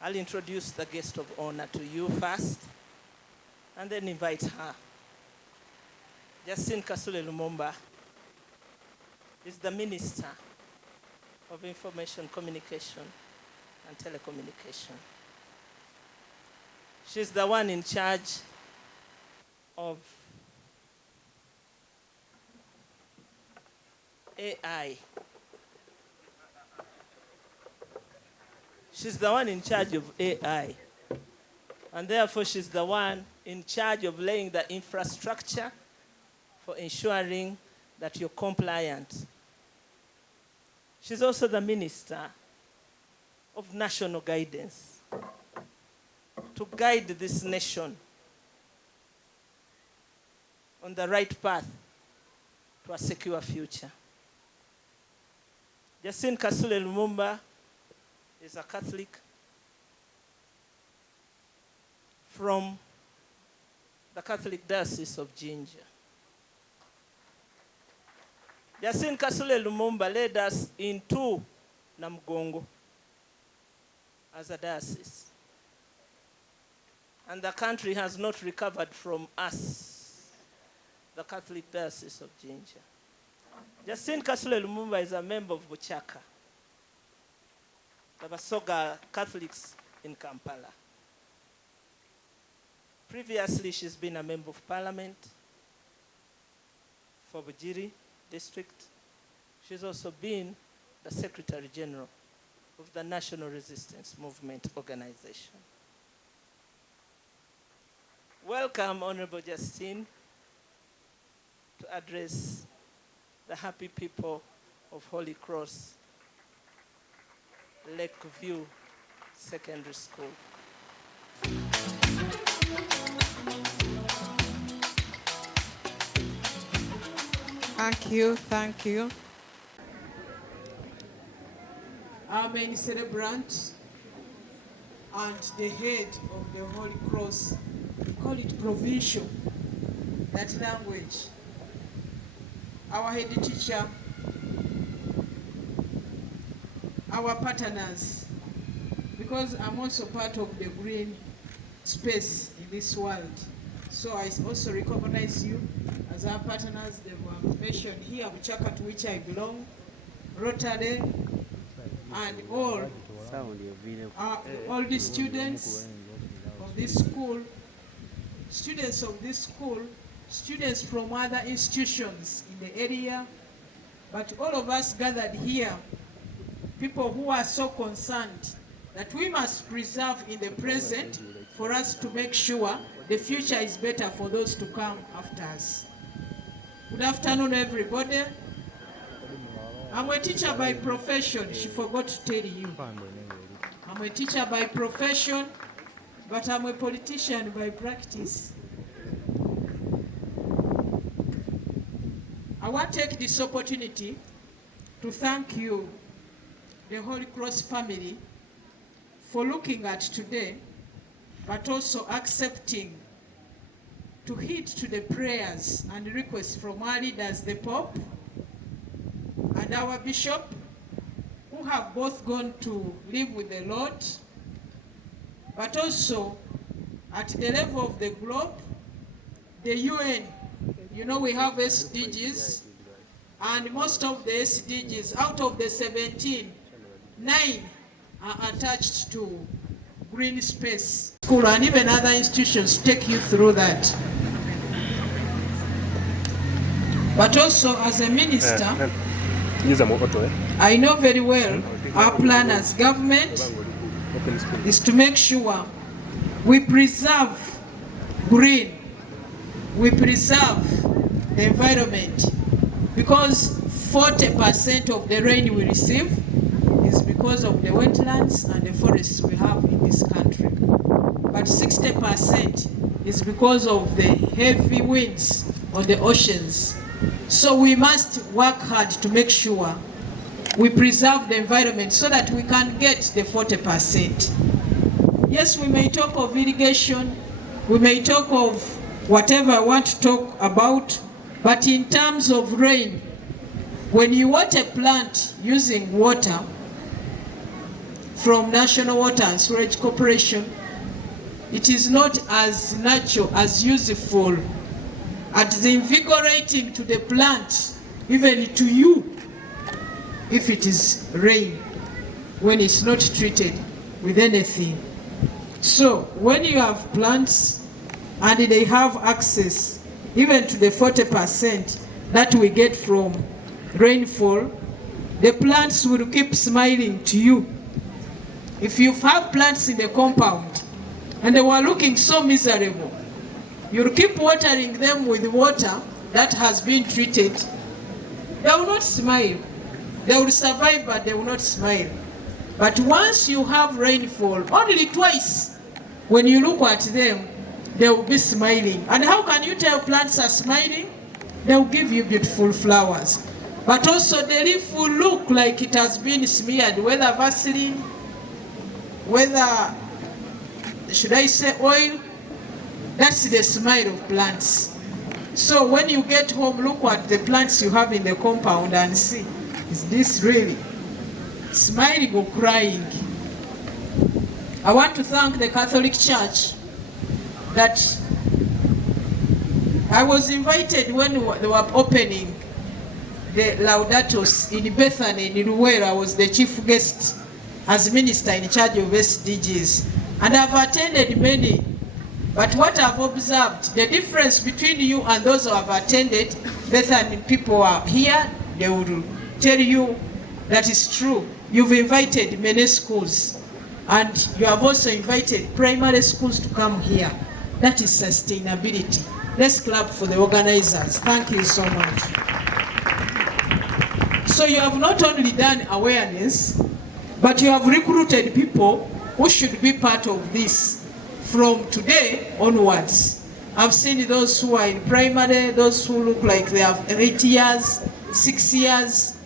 I'll introduce the guest of honor to you first, and then invite her. Justine Kasule Lumumba is the Minister of Information Communication and Telecommunication. She's the one in charge of AI. She's the one in charge of AI. And therefore, she's the one in charge of laying the infrastructure for ensuring that you're compliant. She's also the Minister of National Guidance to guide this nation on the right path to a secure future. Justine Kasule Lumumba is a Catholic from the Catholic Diocese of Jinja. Justine Kasule Lumumba led us into Namugongo as a diocese. And the country has not recovered from us, the Catholic Diocese of Jinja. Justine Kasule Lumumba is a member of Buchaka, the Basoga Catholics in Kampala. Previously, she's been a member of parliament for Bugiri district. She's also been the Secretary General of the National Resistance Movement Organization. Welcome, Honorable Justine, to address the happy people of Holy Cross, Lakeview Secondary School. Thank you, thank you. Our main celebrant and the head of the Holy Cross, we call it provincial, that language. Our head teacher, our partners, because I'm also part of the green space in this world. So I also recognize you as our partners. They were mentioned here, Buchaka, to which I belong, Rotary, and all the students of this school, students of this school, students from other institutions in the area, but all of us gathered here, people who are so concerned that we must preserve in the present for us to make sure the future is better for those to come after us. Good afternoon, everybody. I'm a teacher by profession. She forgot to tell you. I'm a teacher by profession, but I'm a politician by practice. I want to take this opportunity to thank you, the Holy Cross family, for looking at today, but also accepting to heed to the prayers and requests from our leaders, the Pope and our Bishop, who have both gone to live with the Lord, but also at the level of the globe, the UN. You know, we have SDGs, and most of the SDGs, out of the 17, 9 are attached to green space. School and even other institutions take you through that. But also as a minister, I know very well our plan as government is to make sure we preserve green, we preserve the environment, because 40% of the rain we receive is because of the wetlands and the forests we have in this country. But 60% is because of the heavy winds on the oceans. So we must work hard to make sure we preserve the environment so that we can get the 40%. Yes, we may talk of irrigation, we may talk of whatever I want to talk about, but in terms of rain, when you water a plant using water, from National Water and Sewerage Corporation, it is not as natural, as useful, as invigorating to the plant, even to you, if it is rain, when it's not treated with anything. So when you have plants and they have access even to the 40% that we get from rainfall, the plants will keep smiling to you. If you have plants in the compound and they were looking so miserable, you'll keep watering them with water that has been treated, they will not smile. They will survive, but they will not smile. But once you have rainfall, only twice, when you look at them, they will be smiling. And how can you tell plants are smiling? They will give you beautiful flowers. But also the leaf will look like it has been smeared, whether Vaseline, whether, should I say, oil. That's the smile of plants. So when you get home, look at the plants you have in the compound and see, is this really smiling or crying? I want to thank the Catholic Church that I was invited when they were opening the Laudatos in Bethany in Luwera. I was the chief guest as minister in charge of SDGs. And I've attended many. But what I've observed, the difference between you and those who have attended, Bethany people are here, they will tell you that is true. You've invited many schools, and you have also invited primary schools to come here. That is sustainability. Let's clap for the organizers. Thank you so much. So you have not only done awareness, but you have recruited people who should be part of this from today onwards. I've seen those who are in primary, those who look like they have 8 years, 6 years.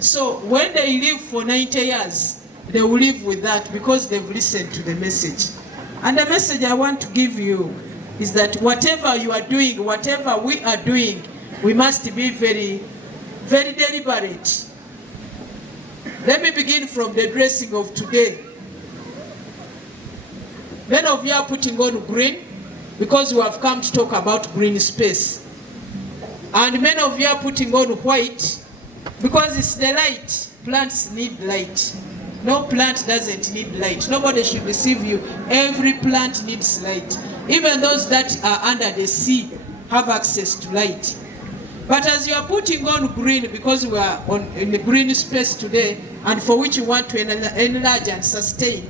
So when they live for 90 years, they will live with that because they've listened to the message. And the message I want to give you is that whatever you are doing, whatever we are doing, we must be very, very deliberate. Let me begin from the dressing of today. Many of you are putting on green because we have come to talk about green space. And many of you are putting on white because it's the light. Plants need light. No plant doesn't need light. Nobody should deceive you. Every plant needs light. Even those that are under the sea have access to light. But as you are putting on green, because we are in the green space today, and for which you want to enlarge and sustain,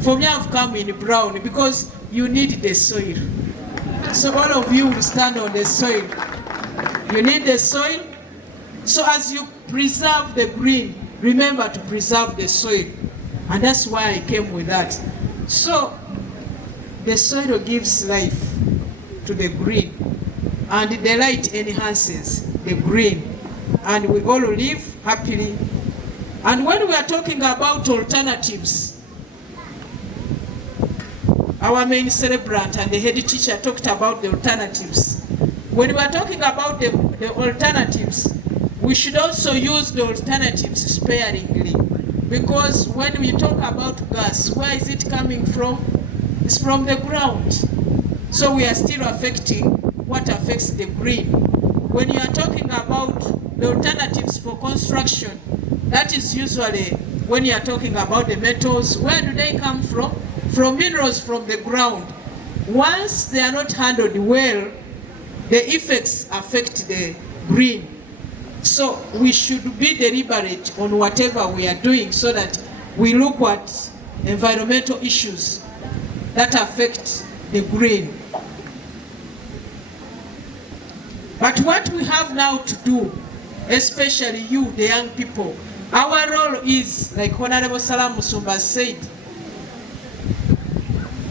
for me I've come in brown because you need the soil. So all of you will stand on the soil. You need the soil. So as you preserve the green, remember to preserve the soil. And that's why I came with that. So the soil gives life to the green, and the light enhances the green, and we all live happily. And when we are talking about alternatives, our main celebrant and the head teacher talked about the alternatives. When we are talking about the alternatives, we should also use the alternatives sparingly, because when we talk about gas, where is it coming from? It's from the ground. So we are still affecting what affects the green. When you are talking about the alternatives for construction, that is usually when you are talking about the metals. Where do they come from? From minerals from the ground. Once they are not handled well, the effects affect the green. So we should be deliberate on whatever we are doing so that we look at environmental issues that affect the green. But what we have now to do, especially you, the young people, our role is, like Honorable Salam Musumba said,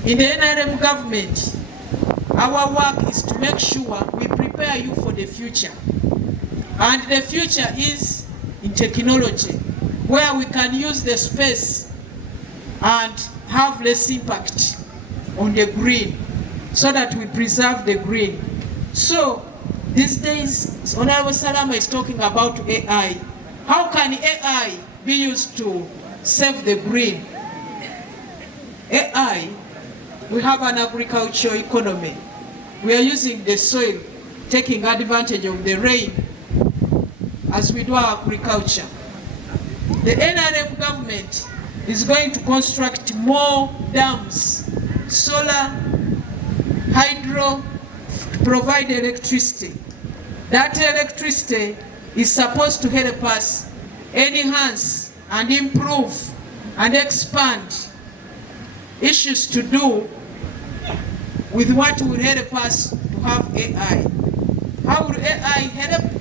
in the NRM government, our work is to make sure we prepare you for the future. And the future is in technology, where we can use the space and have less impact on the green, so that we preserve the green. So these days, Honorable Salama is talking about AI. How can AI be used to save the green? AI, we have an agricultural economy. We are using the soil, taking advantage of the rain as we do our agriculture. The NRM government is going to construct more dams, solar, hydro, to provide electricity. That electricity is supposed to help us enhance and improve and expand issues to do with what will help us to have AI. How will AI help?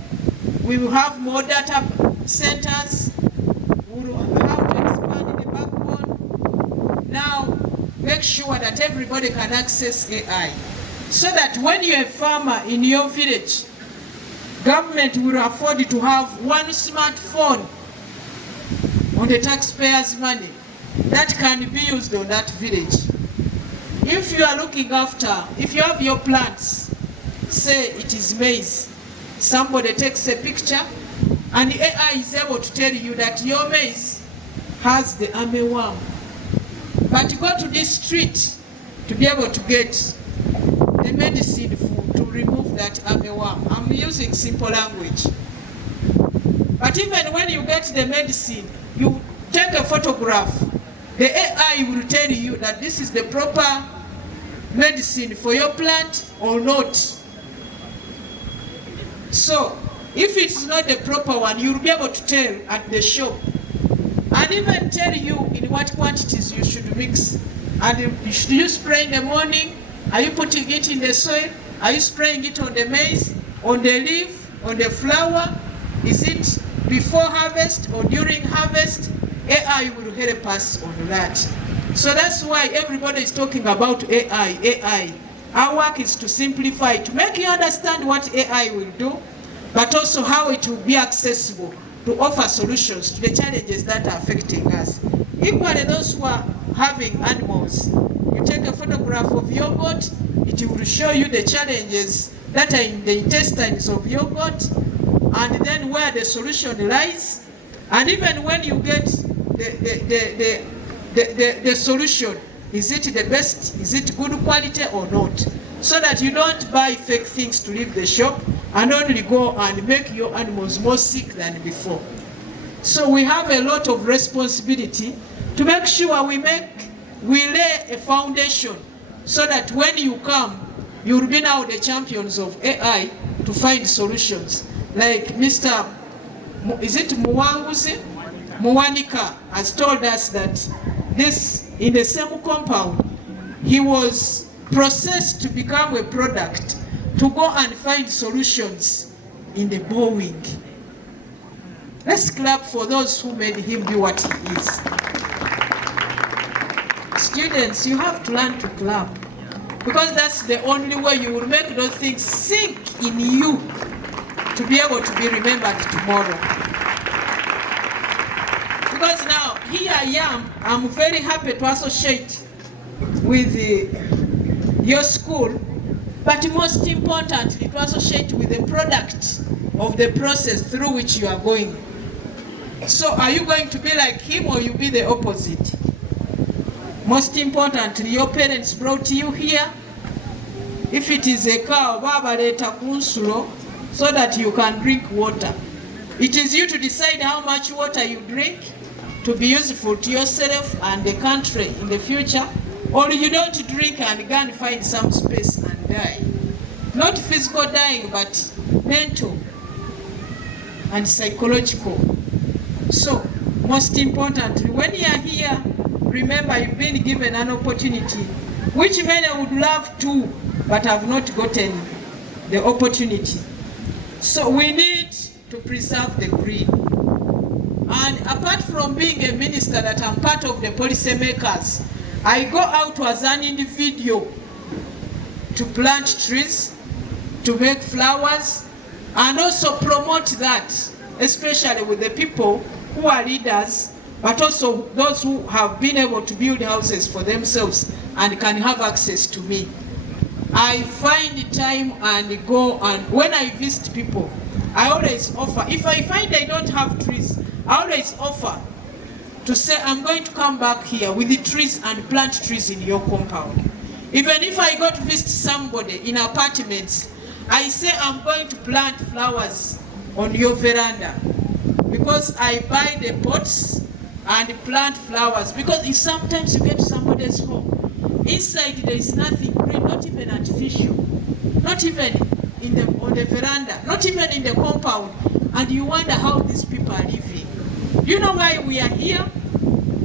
We will have more data centers. We will have to expand the backbone. Now, make sure that everybody can access AI. So that when you're a farmer in your village, government will afford to have one smartphone on the taxpayers' money that can be used on that village. If you are looking after, if you have your plants, say it is maize, somebody takes a picture and the AI is able to tell you that your maize has the armyworm. But you go to this street to be able to get the medicine to remove that armyworm. I'm using simple language. But even when you get the medicine, you take a photograph, the AI will tell you that this is the proper medicine for your plant or not. So, if it's not the proper one, you'll be able to tell at the shop and even tell you in what quantities you should mix. And should you spray in the morning? Are you putting it in the soil? Are you spraying it on the maize, on the leaf, on the flower? Is it before harvest or during harvest? AI will help us on that. So that's why everybody is talking about AI, AI. Our work is to simplify, to make you understand what AI will do, but also how it will be accessible to offer solutions to the challenges that are affecting us. Equally, those who are having animals, you take a photograph of your goat, it will show you the challenges that are in the intestines of your goat, and then where the solution lies. And even when you get the solution, is it the best, is it good quality or not? So that you don't buy fake things to leave the shop and only go and make your animals more sick than before. So we have a lot of responsibility to make sure we lay a foundation so that when you come, you'll be now the champions of AI to find solutions. Like Mr. Muwanika has told us that this, in the same compound, he was processed to become a product to go and find solutions in the Boeing. Let's clap for those who made him be what he is. Students, you have to learn to clap, because that's the only way you will make those things sink in you to be able to be remembered tomorrow. Because now, here I am, I'm very happy to associate with your school, but most importantly, to associate with the product of the process through which you are going. So are you going to be like him or you be the opposite? Most importantly, your parents brought you here. If it is a cow, Baba leta kunsulo, so that you can drink water. It is you to decide how much water you drink to be useful to yourself and the country in the future, or you don't drink and go and find some space and die. Not physical dying, but mental and psychological. So, most importantly, when you are here, remember you've been given an opportunity, which many would love to, but have not gotten the opportunity. So we need to preserve the green. And apart from being a minister that I'm part of the policy makers, I go out as an individual to plant trees, to make flowers, and also promote that, especially with the people who are leaders, but also those who have been able to build houses for themselves and can have access to me. I find time and go, and when I visit people, I always offer. If I find I don't have trees, I always offer to say, I'm going to come back here with the trees and plant trees in your compound. Even if I go to visit somebody in apartments, I say I'm going to plant flowers on your veranda, because I buy the pots and plant flowers. Because if sometimes you get to somebody's home, inside there is nothing green, not even artificial, not even on the veranda, not even in the compound, and you wonder how these people are living. You know why we are here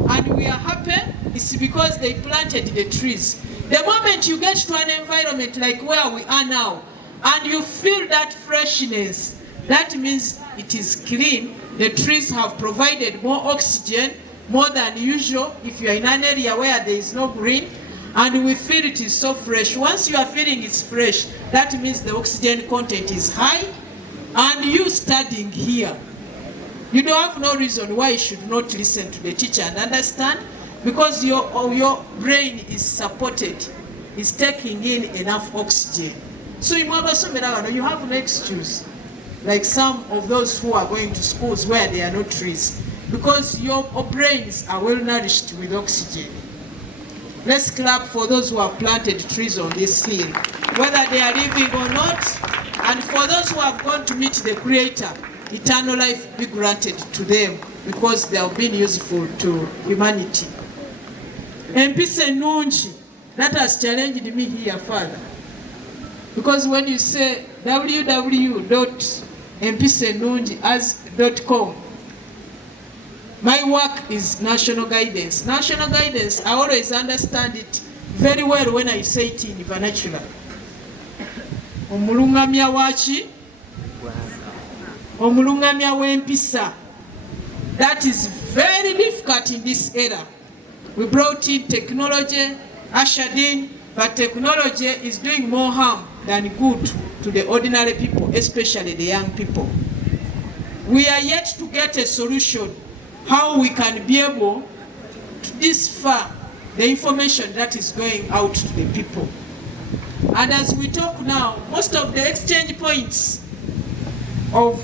and we are happy? It's because they planted the trees. The moment you get to an environment like where we are now, and you feel that freshness, that means it is clean. The trees have provided more oxygen, more than usual if you are in an area where there is no green, and we feel it is so fresh. Once you are feeling it's fresh, that means the oxygen content is high, and you studying here, you don't have no reason why you should not listen to the teacher and understand, because your brain is supported, is taking in enough oxygen. So you have no excuse, like some of those who are going to schools where there are no trees, because your brains are well nourished with oxygen. Let's clap for those who have planted trees on this hill, whether they are living or not, and for those who have gone to meet the Creator, eternal life be granted to them, because they have been useful to humanity. Empise nunchi, that has challenged me here, Father. Because when you say www.mpisenungi.com, my work is national guidance. National guidance, I always understand it very well when I say it in vernacular. Omulungamya wachi? Omulungamya wempisa. That is very difficult in this era. We brought in technology, ushered in, but technology is doing more harm than good to the ordinary people, especially the young people. We are yet to get a solution how we can be able to decipher the information that is going out to the people. And as we talk now, most of the exchange points of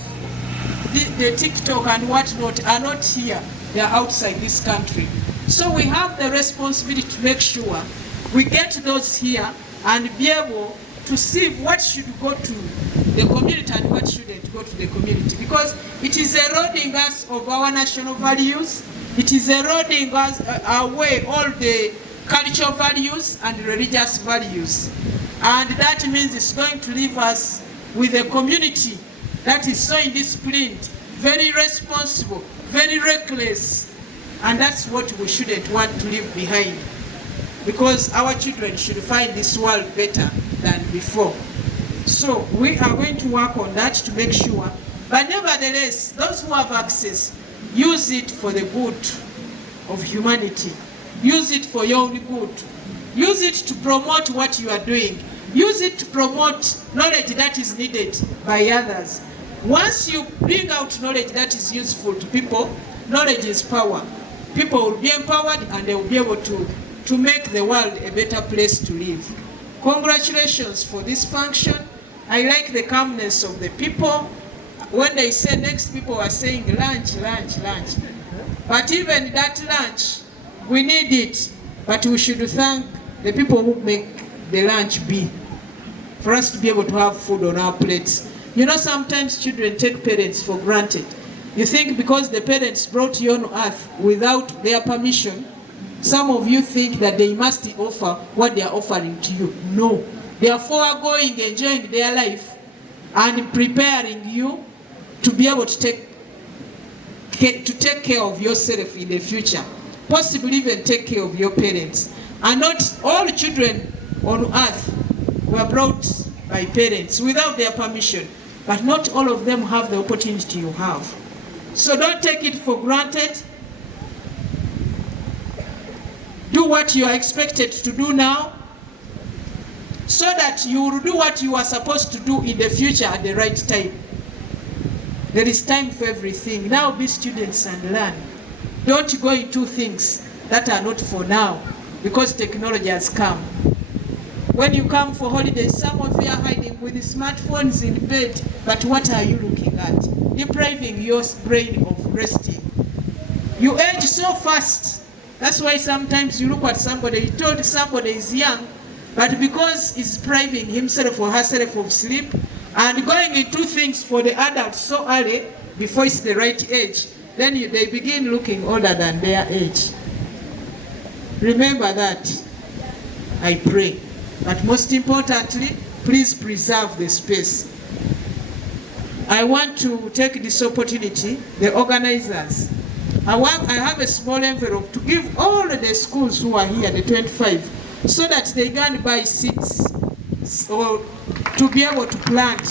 the TikTok and whatnot are not here, they are outside this country. So we have the responsibility to make sure we get those here and be able to see what should go to the community and what shouldn't go to the community, because it is eroding us of our national values. It is eroding us away all the cultural values and religious values, and that means it's going to leave us with a community that is so indisciplined, very responsible, very reckless, and that's what we shouldn't want to leave behind, because our children should find this world better than before. So we are going to work on that to make sure, but nevertheless, those who have access, use it for the good of humanity. Use it for your own good. Use it to promote what you are doing. Use it to promote knowledge that is needed by others. Once you bring out knowledge that is useful to people, knowledge is power. People will be empowered and they will be able to make the world a better place to live. Congratulations for this function. I like the calmness of the people. When they say next, people are saying lunch, lunch, lunch. But even that lunch, we need it. But we should thank the people who make the lunch be, for us to be able to have food on our plates. You know, sometimes children take parents for granted. You think because the parents brought you on earth without their permission, some of you think that they must offer what they are offering to you. No. They are foregoing, enjoying their life, and preparing you to be able to take care of yourself in the future. Possibly even take care of your parents. And not all children on earth were brought by parents without their permission. But not all of them have the opportunity you have. So don't take it for granted. Do what you are expected to do now, so that you will do what you are supposed to do in the future at the right time. There is time for everything. Now be students and learn. Don't go into things that are not for now, because technology has come. When you come for holidays, some of you are hiding with the smartphones in bed, but what are you looking at? Depriving your brain of resting. You age so fast. That's why sometimes you look at somebody, you told somebody is young, but because he's depriving himself or herself of sleep and going into things for the adults so early before it's the right age, then they begin looking older than their age. Remember that, I pray. But most importantly, please preserve the space. I want to take this opportunity, the organizers. I have a small envelope to give all the schools who are here, the 25, so that they can buy seats or to be able to plant